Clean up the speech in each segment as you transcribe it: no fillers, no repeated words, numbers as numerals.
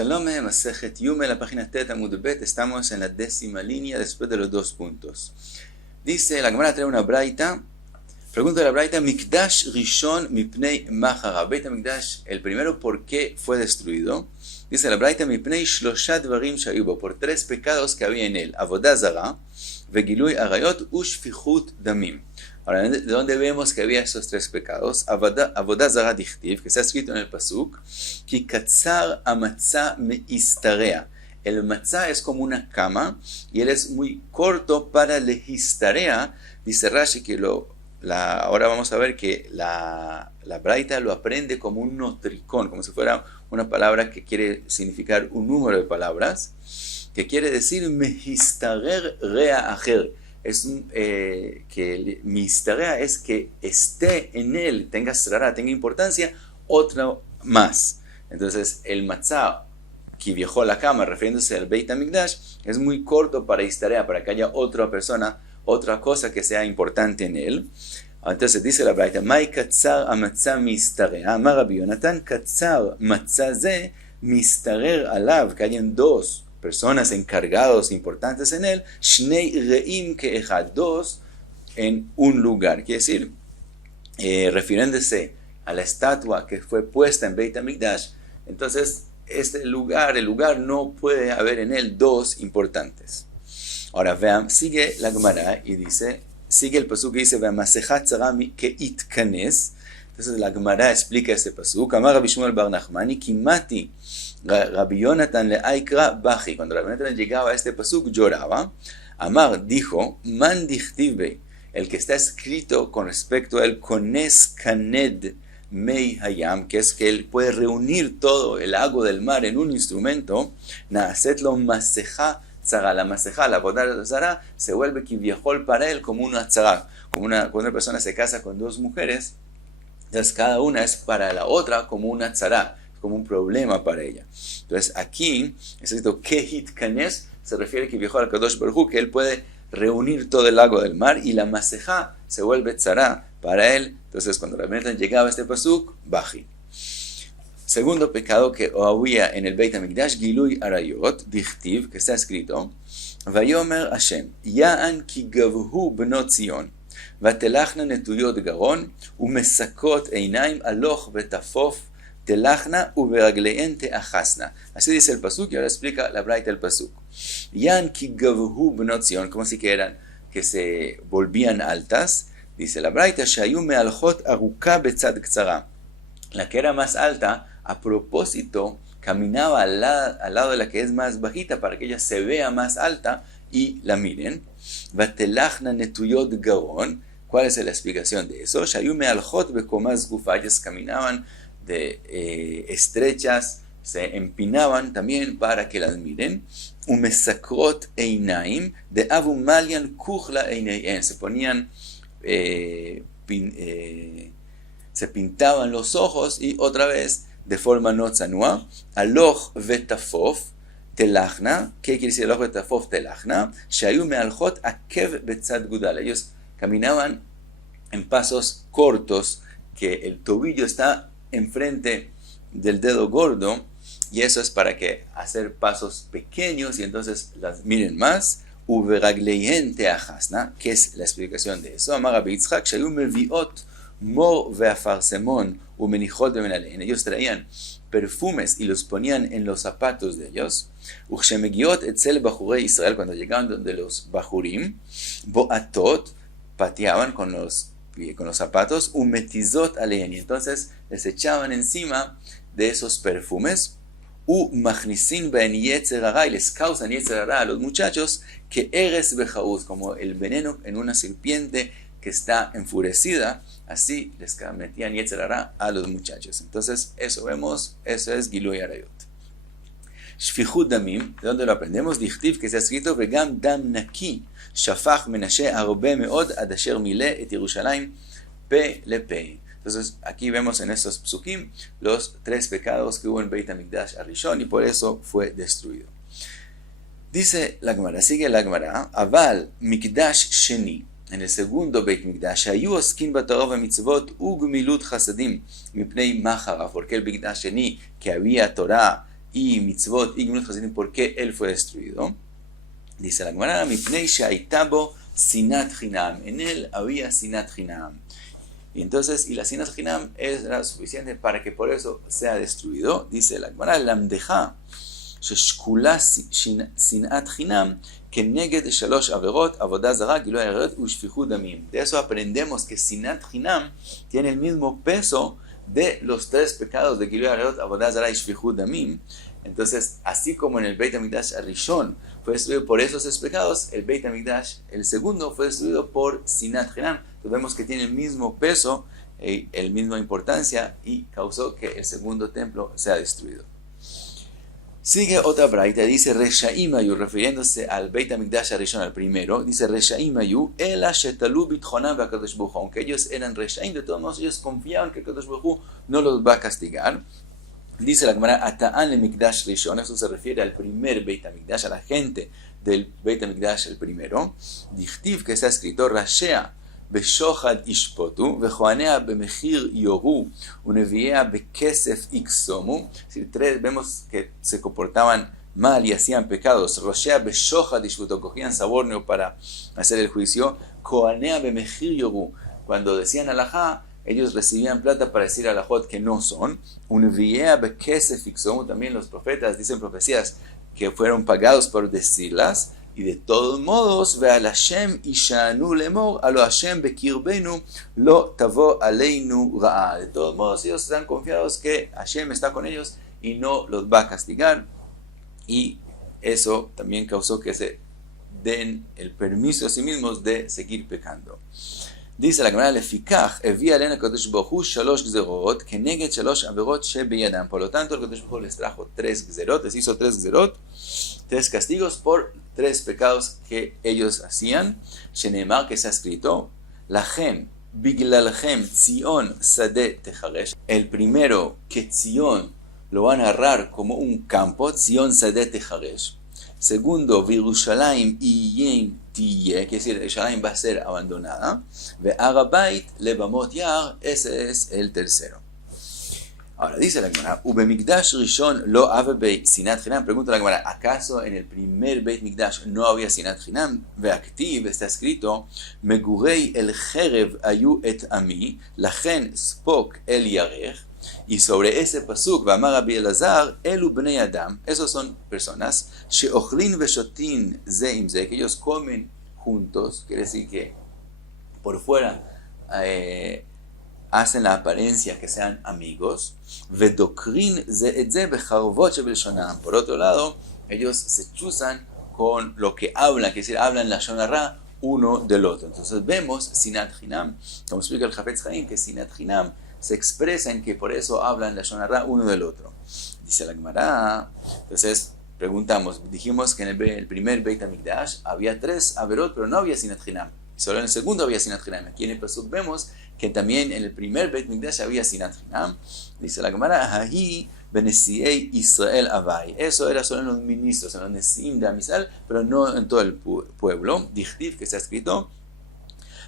Shalom, Masejet Yume, la página Tet Amud Bet, estamos en la 10ª línea después de los 2 puntos. Dice, la Gemara trae una braita, pregunta de la braita, Mikdash Rishon Mipnei Mahara, Beit HaMikdash, el primero, ¿por qué fue destruido? Dice la braita, Mipnei Shlosha Dvarim Shayubo, por 3 pecados que había en él, Avodah Zara, Vegilui Arayot, Ushfichut Damim. Ahora, ¿de dónde vemos que había esos 3 pecados? Avodah Zara Dichtiv, que está escrito en el Pasuk, Ki Katzar Amatzah Meistarea. El matzah es como una cama, y él es muy corto para lehistarea. Dice Rashi que ahora vamos a ver que la braita lo aprende como un notricón, como si fuera una palabra que quiere significar un número de palabras, que quiere decir Mehistarer Rea Ajer. Que mistarea es que esté en él, tenga srara, tenga importancia, otra más. Entonces el matzah que viajó a la cama, refiriéndose al Beit HaMikdash, es muy corto para istarea, para que haya otra persona, otra cosa que sea importante en él. Entonces dice la braita, Mai katzar amatzah mistarea, Amar Rabbi Yonatan, katzar matzah ze mistarer alav, que hayan 2 personas encargados importantes en él, Shnei reim keechad, 2 en un lugar. Quiere decir, refiriéndose a la estatua que fue puesta en Beit HaMikdash, entonces el lugar no puede haber en él 2 importantes. Ahora vean, sigue la Gemara y dice, sigue el pasuk que dice, Ve'masechat tzara que itkanes. Entonces la Gemara explica este pasuk, Amar Rabbi Shmuel bar Nachmani, Kimati Rabbi Yonatan le Aikra Baji. Cuando Rabbi Yonatan llegaba a este pasuk, lloraba. Amar dijo, Man dichtivbe, el que está escrito con respecto a él, Kones Kaned Mei Hayam, que es que él puede reunir todo el agua del mar en un instrumento, Naasetlo Maseja Tzara, la Maseja, la Avodah Zara, se vuelve kiviahol para él como una tzara, cuando una persona se casa con 2 mujeres, entonces cada una es para la otra como una tzara, como un problema para ella. Entonces aquí, es escrito Kehit Kanes, se refiere que viajó al Kadosh Baruj Hu, que él puede reunir todo el agua del mar, y la Maseja se vuelve tzara para él. Entonces cuando realmente llegaba este pasuk, Baji. Segundo pecado que había en el Beit HaMikdash, Gilui Arayot, Dichtiv, que está escrito, Vayomer Hashem, Ya'an ki gavhu bnot Zion, Vatelachna netuyot garon, Umesakot einaim aloch vetafof, Telachna uberagleen teachasna. Así dice el pasuk, y ahora explica la braita del pasuk. Ya'an ki gavhu bnot Zion, como si que eran, que se volvían altas. Dice la braita, Shayu me'alchot aruka betzad ktsara. La que era más alta, a propósito, caminaba al lado de la que es más bajita para que ella se vea más alta y la miren. Vatelachna netuyot garon. ¿Cuál es la explicación de eso? Shayu me'alchot bekomaz gufa. Ellas caminaban de estrechas, se empinaban también para que las miren. Umesakrot einaim de avumalian kuchla einaim. Se ponían se pintaban los ojos y otra vez de forma no tzanua. Aloch vetafof telachna. ¿Qué quiere decir aloch vetafof telachna? Shayu me'alchot akev betzad gudal. Ellos caminaban en pasos cortos, que el tobillo está enfrente del dedo gordo, y eso es para que hacer pasos pequeños y entonces las miren más. Uberagleyen teachasna, ¿qué es la explicación de eso? Amar Rabbi Yitzchak, shayu meviot mor veafarsemon umenichot bemenalein. Ellos traían perfumes y los ponían en los zapatos de ellos. Uchshemegiot etzel bachurei Israel, cuando llegaban donde los bajurim, boatot, pateaban con los zapatos, umetizot alein, y entonces les echaban encima de esos perfumes. Machnisin ben yetzer hara, y les causan yetzer hara a los muchachos, que eres bejauz, como el veneno en una serpiente que está enfurecida, así les metían yetzer hara a los muchachos. Entonces eso vemos, eso es Gilui Arayot. Shfichut damim, ¿de dónde lo aprendemos? Dichtiv, que está escrito, vegam dam naki, shafach menashe arbe meod ad asher mile et Yerushalayim pe le pe. Entonces aquí vemos en estos psukim los 3 pecados que hubo en Beit HaMikdash Arishon, y por eso fue destruido. Dice la Gemara, sigue la Gemara, Aval Mikdash Sheni, en el segundo Beit HaMikdash, Hayu oskin batorah v'mitzvot ugmilut chasadim mipnei machara, porque el Mikdash Sheni, que había Torah y mitzvot y Gemilut Hasidim, ¿por qué él fue destruido? Dice la Gemara, Mipnei she'aitabo sinat chinam, en él había sinat chinam. Y entonces, y la sinat chinam era suficiente para que por eso sea destruido. Dice la Gemara, Lamdeja sheshkula sinat chinam keneged shalosh averot, avodah zara, gilui arayot ushfichut damim. De eso aprendemos que sinat chinam tiene el mismo peso de los tres pecados de Gilui Arayot, Avodah Zara y Shfichut Damim. Entonces, así como en el Beit HaMikdash Rishon fue destruido por esos tres pecados, el Beit HaMikdash, el segundo, fue destruido por Sinat Chinam. Entonces vemos que tiene el mismo peso, el misma importancia, y causó que el segundo templo sea destruido. Sigue otra braita, dice Reshaim Ayu, refiriéndose al Beit HaMikdash Rishon, al primero, dice Reshaim Ayu, Ela shetalu bitchonam v'akadosh baruch Hu. Aunque ellos eran Reshaim, de todos modos ellos confiaban que el Kadosh Baruch Hu no los va a castigar. Dice la Gemara, Ata'an le Mikdash Rishon, eso se refiere al primer Beit HaMikdash, a la gente del Beit HaMikdash, el primero. Dichtiv, que está escrito, Rashea בשוחד ישפוטו, וכהניה במחיר יורו, ונביאיה בכסף יקסומו. Vemos que se comportaban mal y hacían pecados. Rashea בשוחד ישפוטו, cogían sabornio para hacer el juicio. Kohanea במחיר יורו, cuando decían alajá, ellos recibían plata para decir alajot que no son. Unviea bekesef ixomu, también los profetas dicen profecías que fueron pagados por decirlas. Y de todos modos, ve'al Hashem ishanu lemor, alo Hashem bekirbenu lo tavo aleinu ra'a. De todos modos, ellos están confiados que Hashem está con ellos y no los va a castigar. Y eso también causó que se den el permiso a sí mismos de seguir pecando. Dice la Gemara, lefikach evia alena Kadosh Baruch Hu shalosh gzerot keneged shalosh averot shebeyadam. Por lo tanto, el Kadosh Baruch Hu les trajo tres gzerot, les hizo tres gzerot, tres castigos por tres pecados que ellos hacían. Shenemar, que se ha escrito, lachem biglalchem tzion sadeh techaresh. El primero, que Tzion lo van a narrar como un campo, Tzion sadeh techaresh. Segundo, Virushalayim iyem tiye, que es decir, Yerushalayim va a ser abandonada. Ve Arabait lebamot yar, ese es el tercero. Ahora dice la Gemara, Ubemikdash Rishon lo ave sinat chinam. Pregunta la Gemara, ¿acaso en el primer Beit Mikdash no había sinat chinam? Ve activ, está escrito, Megurei el cherev ayu et ami, lachen spok el yarech. Y sobre ese pasuk, V'amar Rabbi Elazar, elu bnei adam, esos son personas, she'ochlin veshotin ze im ze, que ellos comen juntos, quiere decir que por fuera hacen la apariencia que sean amigos. Vedokrin ze et ze becharvot shebelshonam. Por otro lado, ellos se chuzan con lo que hablan, que es decir, hablan la shonará uno del otro. Entonces vemos sinat chinam, como explica el Hafetz Chaim, que sinat chinam se expresa en que por eso hablan la shonará uno del otro. Dice la Gemara, entonces preguntamos, dijimos que en el primer Beit HaMikdash había tres averot, pero no había sinat chinam. Solo en el segundo había sinat chinam. Aquí en el pasuk vemos que también en el primer Beit HaMikdash había sinat chinam. Dice la Gemara, Hahi benesiei Israel avai. Eso era solo en los ministros, en los nesiim de Amisal, pero no en todo el pueblo. Dichtiv, que está escrito,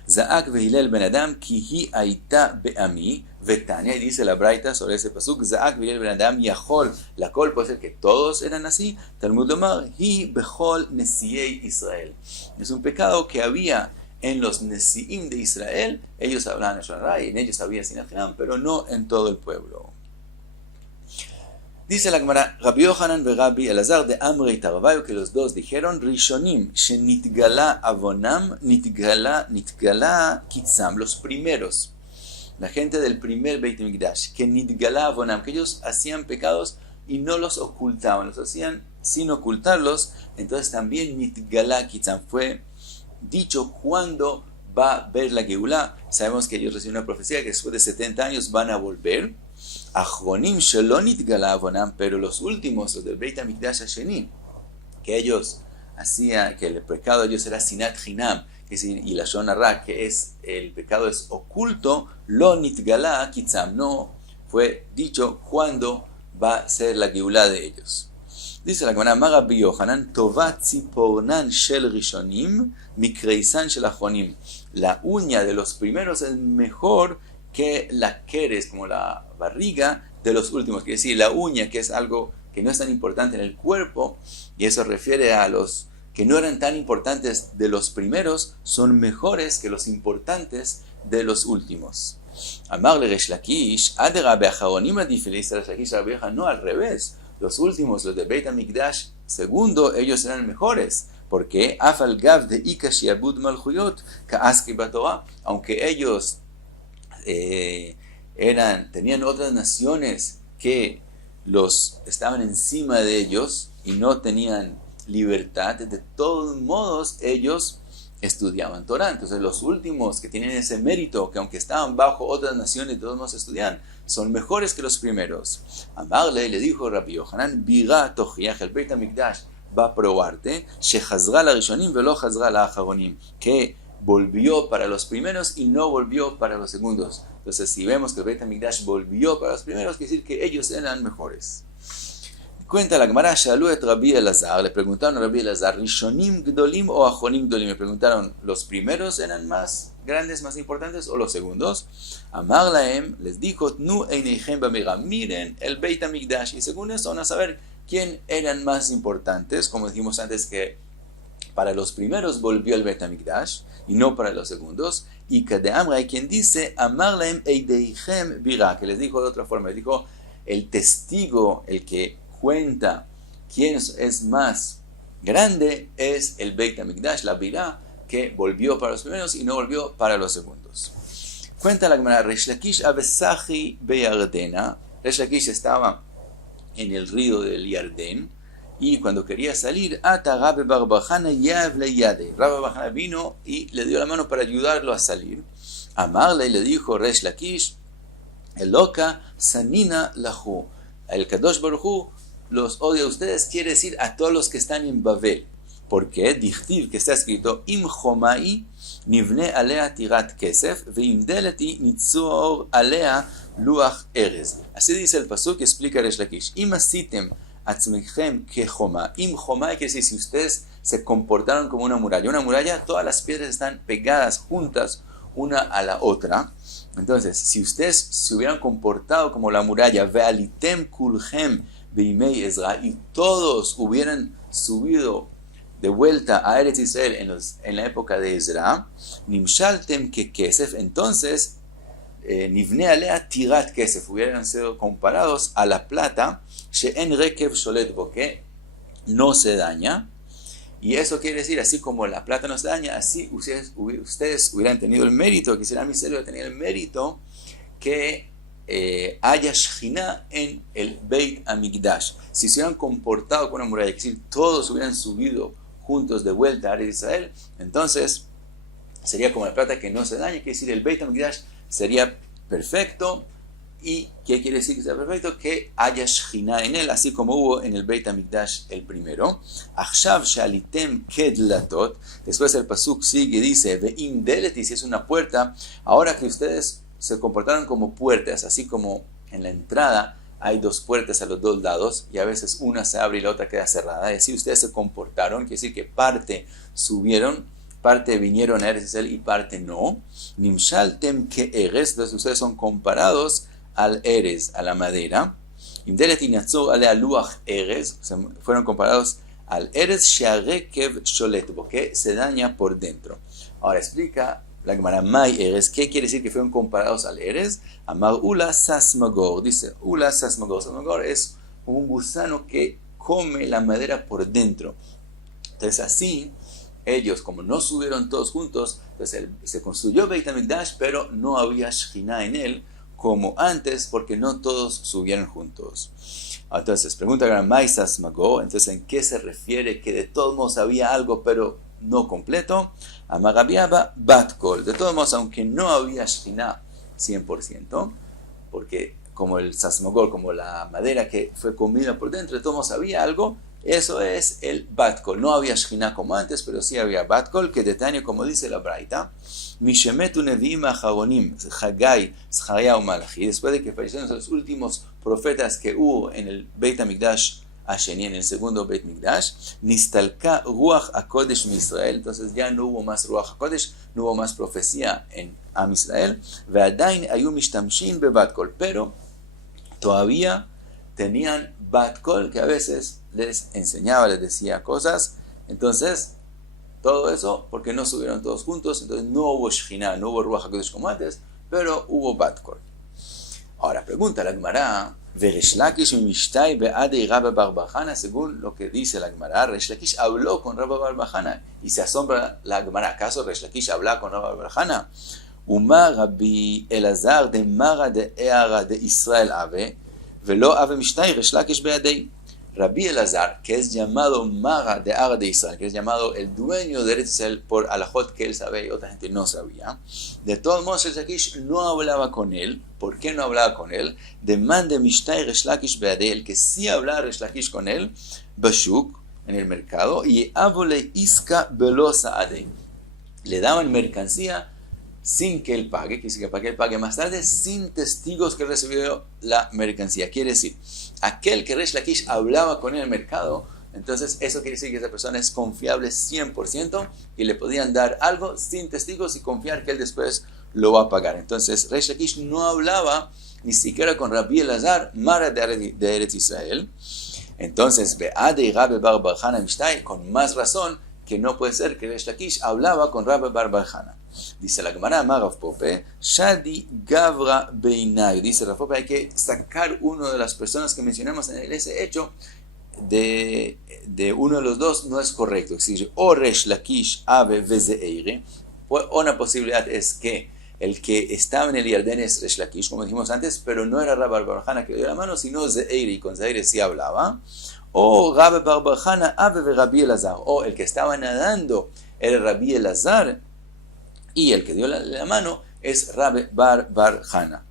Zaak vehilel ben Adam ki hi aita be'ami vetania. Y dice la Braita sobre ese pasuk, Zaak vehilel ben Adam yachol. La col puede ser que todos eran así. Talmud Omar, hi bechol nesiei Israel. Es un pecado que había en los nesiim de Israel. Ellos hablaban el Shonará y en ellos había sinat chinam, pero no en todo el pueblo. Dice la Gemara, Rabbi Yohanan ve Rabbi Elazar de Amrei Tarvayo, que los dos dijeron, Rishonim, shenitgala avonam, nitgala kitzam, los primeros, la gente del primer Beit HaMikdash, que nitgala avonam, que ellos hacían pecados y no los ocultaban, los hacían sin ocultarlos. Entonces también nitgala kitzam fue dicho cuando va a ver la Geulá. Sabemos que ellos reciben una profecía que después de 70 años van a volver. Achronim shelonit galavonam, pero los últimos, los del Beit HaMikdash Hasheni, que ellos hacían, que el pecado de ellos era sinat chinam, y la shonará, que es el pecado es oculto, lo nitgala kitzam, no fue dicho cuándo va a ser la geulá de ellos. Dice la Gemara, Rabbi Yohanan, tovat tzipornan shel rishonim mikreisan shel achronim. La uña de los primeros es mejor que la keres, como la barriga de los últimos. Quiere decir, la uña, que es algo que no es tan importante en el cuerpo, y eso refiere a los que no eran tan importantes de los primeros, son mejores que los importantes de los últimos. Amarle Resh Lakish, Adera Beacharonim Adifiliz, Resh Lakish Rabbeja, no, al revés. Los últimos, los de Beit HaMikdash segundo, ellos eran mejores. Porque Afal Gav de Ikash Yabud Malchuyot, Ka'aski Batorah, aunque ellos tenían otras naciones que estaban encima de ellos y no tenían libertad, de todos modos ellos estudiaban Torah. Entonces los últimos que tienen ese mérito, que aunque estaban bajo otras naciones, de todos modos estudian, son mejores que los primeros. Amarle le dijo Rabbi Yohanan, Biga Tochiach, el Beit HaMikdash va a probarte, Shechazra la Rishonim velo Chazra la Acharonim, que volvió para los primeros y no volvió para los segundos. Entonces si vemos que el Beit HaMikdash volvió para los primeros, quiere decir que ellos eran mejores. Cuenta la Gemara, Shalu et Rabbi Elazar, le preguntaron a Rabbi Elazar, Rishonim Gdolim o Achonim Gdolim, le preguntaron, ¿los primeros eran más grandes, más importantes o los segundos? Amar Laem les dijo, Nu Eineichem Bamira, miren el Beit HaMikdash, y según eso van a saber quién eran más importantes, como dijimos antes que para los primeros volvió el Beit HaMikdash y no para los segundos, y que de Amra hay quien dice, Amar Laem Eideichem Bira, que les dijo de otra forma, les dijo, el testigo, el que cuenta quién es más grande es el Beit HaMikdash, la Birá, que volvió para los primeros y no volvió para los segundos. Cuenta la Gemara, Resh Lakish Abesachi Beyardena. Resh Lakish estaba en el río del Yardén y cuando quería salir, Ata Rabbe Bar Bajana Yav Leyade. Rabbe Bajana vino y le dio la mano para ayudarlo a salir. Amarle le dijo Resh Lakish, Eloka Sanina Lahu. El Kadosh Baruj Hu los odia a ustedes, quiere decir a todos los que están en Babel. Porque Dichtiv, que está escrito, Im Chomai nivne alea tirat kesef, veim deleti nitzor alea luach erez. Así dice el pasuk que explica Resh Lakish. Im asitem atzmechem ke choma. Im Chomai quiere decir si ustedes se comportaron como una muralla. Una muralla, todas las piedras están pegadas juntas una a la otra. Entonces, si ustedes se hubieran comportado como la muralla, ve'alitem kulchem beimei Ezra, y todos hubieran subido de vuelta a Eretz Israel en la época de Ezra, nimshaltem ke kesef, entonces nivne alea tirat kesef, hubieran sido comparados a la plata, she'en rekev sholet bo, que no se daña. Y eso quiere decir, así como la plata no se daña, así ustedes hubieran tenido el mérito, que será miserio tener el mérito que haya Shechina en el Beit HaMikdash. Si se hubieran comportado con una muralla, es decir, todos hubieran subido juntos de vuelta a Eretz Israel, entonces sería como la plata que no se daña, quiere decir, el Beit HaMikdash sería perfecto. ¿Y qué quiere decir que sea perfecto? Que haya Shechina en él, así como hubo en el Beit HaMikdash el primero. Achshav shalitem kedlatot. Después el pasuk sigue y dice, ve'im deleti, si es una puerta, ahora que ustedes se comportaron como puertas, así como en la entrada hay dos puertas a los dos lados, y a veces una se abre y la otra queda cerrada, y así ustedes se comportaron, quiere decir que parte subieron, parte vinieron a Eretz Israel y parte no. Nimshaltem ke'erez, entonces ustedes son comparados al Erez, a la madera. Imdeleti natzor alea luach Erez, fueron comparados al Erez she'arekev sholet, porque se daña por dentro. Ahora explica la Gemara, Mai Erez, ¿qué quiere decir que fueron comparados al Erez? Amar Ula Sasmagor, dice Ula Sasmagor. Sasmagor es un gusano que come la madera por dentro. Entonces así, ellos, como no subieron todos juntos, entonces se construyó Beit HaMikdash, pero no había Shechina en él, como antes, porque no todos subieron juntos. Entonces, pregunta Gran Maisas Mago, entonces, ¿en qué se refiere que de todos modos había algo, pero no completo? Amagabiaba Batkol, de todos modos, aunque no había Shechina 100%, porque como el Sasmogol, como la madera que fue comida por dentro, de todos modos había algo, eso es el Batkol. No había Shechina como antes, pero sí había Batkol, que detalle, como dice la Braita, Mishemetu Neviim Acharonim, Hagai, Zechariah o Malachi, después de que fallecieron los últimos profetas que hubo en el Beit HaMikdash Asheni, en el segundo Beit HaMikdash, Nistalka Ruach HaKodesh Misrael, entonces ya no hubo más Ruach HaKodesh, no hubo más profecía en Am Israel, Ve'adain Ayu Mishtamshin Bebatkol, pero todavía tenían bat kol, que a veces les enseñaba, les decía cosas. Entonces, todo eso porque no subieron todos juntos, entonces no hubo Shekhinah, no hubo Ruach HaKodesh como antes, pero hubo bat kol. Ahora, pregunta la Gemara, Resh Lakish mishtai be'adei Rabba bar bar Hana, según lo que dice la Gemara, Resh Lakish habló con Rabba bar bar Hana, y se asombra la Gemara, ¿acaso Resh Lakish habla con Rabba bar Hana? Uma Rabbi Elazar de Mara de Eara de Israel Ave, velo Ave mishtai Resh Lakish be'adei. Rabbi Elazar, que es llamado Mara de Eara de Israel, que es llamado el dueño de Eretz Israel por alajot que él sabe y otra gente no sabía, de todos modos Resh Lakish no hablaba con él. ¿Por qué no hablaba con él? Demande Mishtai Resh Lakish be'adei, el que sí hablaba Resh Lakish con él, Bashuk, en el mercado, y Avole Iska Belo Saadei, le daban mercancía sin que él pague, que para que él pague más tarde, sin testigos que recibió la mercancía. Quiere decir, aquel que Resh Lakish hablaba con él en el mercado, entonces eso quiere decir que esa persona es confiable 100% y le podían dar algo sin testigos y confiar que él después lo va a pagar. Entonces Resh Lakish no hablaba ni siquiera con Rabbi Elazar, Mara de Eretz Israel. Entonces, Be'adei Rabbi bar bar Hana mishtai, con más razón que no puede ser que Resh Lakish hablaba con Rabbi bar bar Hana. Dice la Gemara, Rav Pope, Shadi Gavra Beinay. Dice Rav Pope, hay que sacar uno de las personas que mencionamos en ese hecho de uno de los dos, no es correcto. Es decir, o Resh Lakish Ave Vezeire, una posibilidad es que el que estaba en el Yarden es Resh Lakish, como dijimos antes, pero no era Rabbi bar Hana que dio la mano, sino Zeire, y con Zeire sí hablaba. O Rabbi bar Hana Ave ve Rabbi Elazar, o el que estaba nadando era Rabbi Elazar, y el que dio la mano es Rabbi bar Hana.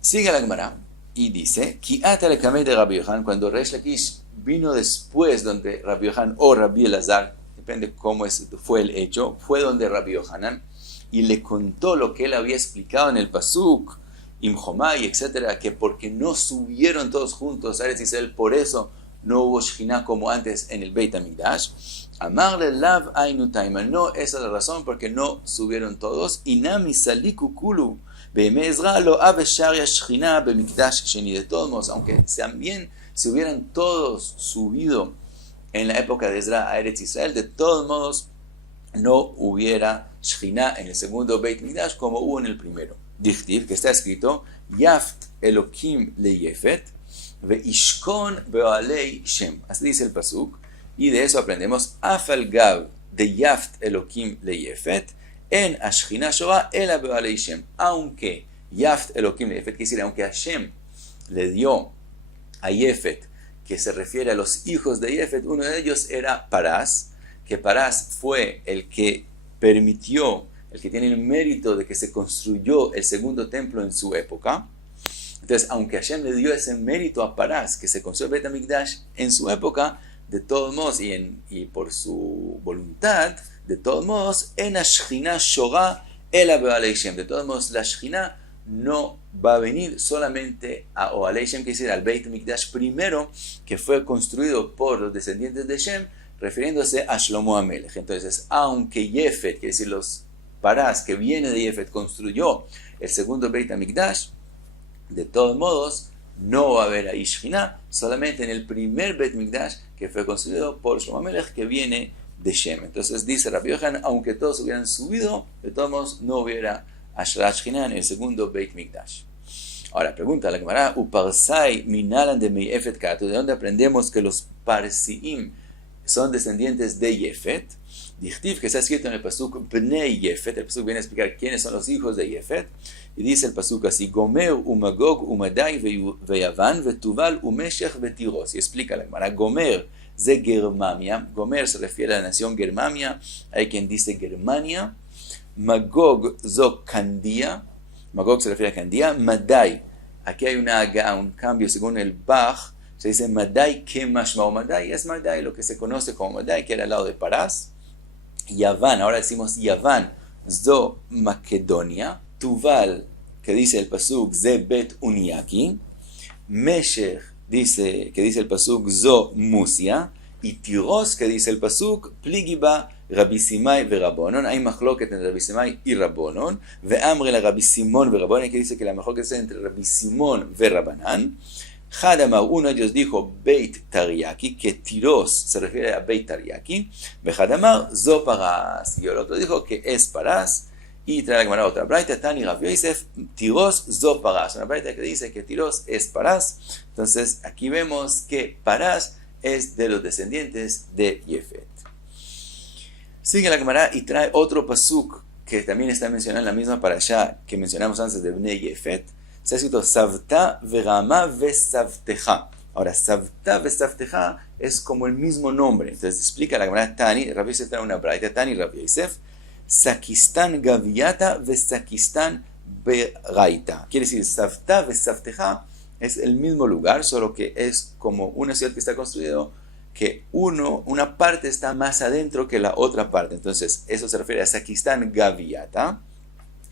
Sigue la Gemara y dice, Ki'ata le kamei de Rabbi Yohan, cuando Resh Lakish vino después donde Rabbi Yohan o Rabbi Elazar, depende cómo fue el hecho, fue donde Rabbi Yohanan y le contó lo que él había explicado en el Pasuk, Imhomai, etcétera, que porque no subieron todos juntos a Eretz Israel, por eso no hubo Shekhinah como antes en el Beit HaMikdash. Amarle lav ainu taima, no, esa es la razón porque no subieron todos. Inami saliku kulu be'eme Ezra lo ave sharia Shekhinah be'mikdash sheni. De todos modos, aunque también se hubieran todos subido en la época de Ezra a Eretz Israel, de todos modos no hubiera Shekhinah en el segundo Beit Mikdash como hubo en el primero. Dichtiv, que está escrito, Yaft Elokim le Yefet ve'ishkon be'alei Shem. Así dice el pasuk. Y de eso aprendemos, Afal Gav de Yaft Elokim le Yefet, en Ashchina Shoah ela be'alei Shem. Aunque Yaft Elokim le Yefet, quiere decir, aunque Hashem le dio a Yefet, que se refiere a los hijos de Yefet, uno de ellos era Parás, que Parás fue el que permitió, el que tiene el mérito de que se construyó el segundo templo en su época. Entonces, aunque Hashem le dio ese mérito a Parás, que se construyó el Beit HaMikdash en su época, de todos modos, y por su voluntad, de todos modos, en Ashchina Shorah ela be'alei Shem. De todos modos, la Shechina no va a venir solamente a Oalei Shem, que es al Beit HaMikdash primero, que fue construido por los descendientes de Shem, refiriéndose a Shlomo HaMelech. Entonces, aunque Yefet, quiere decir los Parás que viene de Yefet, construyó el segundo Beit HaMikdash, de todos modos, no va a haber ahí Shekhinah, solamente en el primer Beit HaMikdash que fue construido por Shlomo HaMelech, que viene de Shem. Entonces dice Rabbi Yohan, aunque todos hubieran subido, de todos modos no hubiera Ashrat Shekhinah en el segundo Beit HaMikdash. Ahora, pregunta la Gemara, Uparsai minalan de Yefet Katu, ¿de dónde aprendemos que los Parsiim son descendientes de Yefet? Dichtiv, que está escrito en el pasuk Bnei Yefet, el pasuk viene a explicar quiénes son los hijos de Yefet, y dice el pasuk así, Gomer, Umagog, Umadai, Veyavan, Vetuval, Umeshech, Vetiros. Y explica la Gemara, Gomer, de Germania, Gomer se refiere a la nación Germania, hay quien dice Germania, Magog, Zo Candia, Magog se refiere a Candia, Madai, aquí hay un cambio según el Bach, se dice Madai, que Mashmao Madai, es Madai, lo que se conoce como Madai, que era al lado de Parás. Yaván, ahora decimos Yaván, Zo Macedonia, Tuval, que dice el pasuk Ze Bet Uniaki, Meshech, que dice el pasuk Zo Musia, y Tiros, que dice el pasuk Pligiba Rabbi Simai Verabonon. Hay machloket entre Rabbi Simai y Rabonon, Ve'amre la Rabbi Simon Verabonon, que dice que la machloket es entre Rabbi Simon Verabanan. Hadamar, uno de ellos dijo Beit Tariaki, que Tiros se refiere a Beit Tariaki. Hadamar Zo Paras. Y el otro dijo que es Paras. Y trae la Gemara otra braita, Tani Rav Yosef, Tiros Zo Paras. Una braita que dice que Tiros es Paras. Entonces aquí vemos que Paras es de los descendientes de Yefet. Sigue la Gemara y trae otro pasuk que también está mencionado en la misma parashá que mencionamos antes de Bnei Yefet. Se ha escrito Savta Verama Vesavteja. Ahora, Savta Vesavteja es como el mismo nombre. Entonces explica la Gemara Tani, Rav Yosef trae una braita, Tani Rav Yosef, Sakistan Gaviata Vesakistan Beraita. Quiere decir, Savta Vesavteja es el mismo lugar, solo que es como una ciudad que está construida, que una parte está más adentro que la otra parte. Entonces, eso se refiere a Sakistan Gaviata,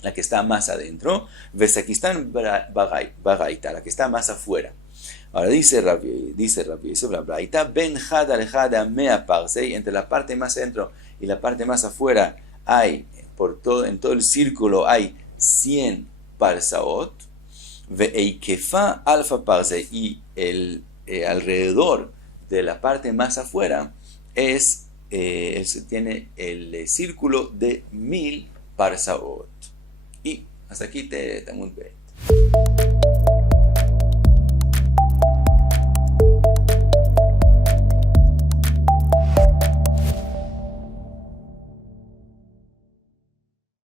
la que está más adentro, Vesakistan Baraita, la que está más afuera. Ahora dice Rabbi Yosef la Braita, Ben Hada Lejada Mea Parsei, entre la parte más adentro y la parte más afuera hay, en todo el círculo hay 100 parsaot, Veikefa Alfa Parsei, y alrededor de la parte más afuera tiene el círculo de 1000 parsaot. Y hasta aquí te Talmud B.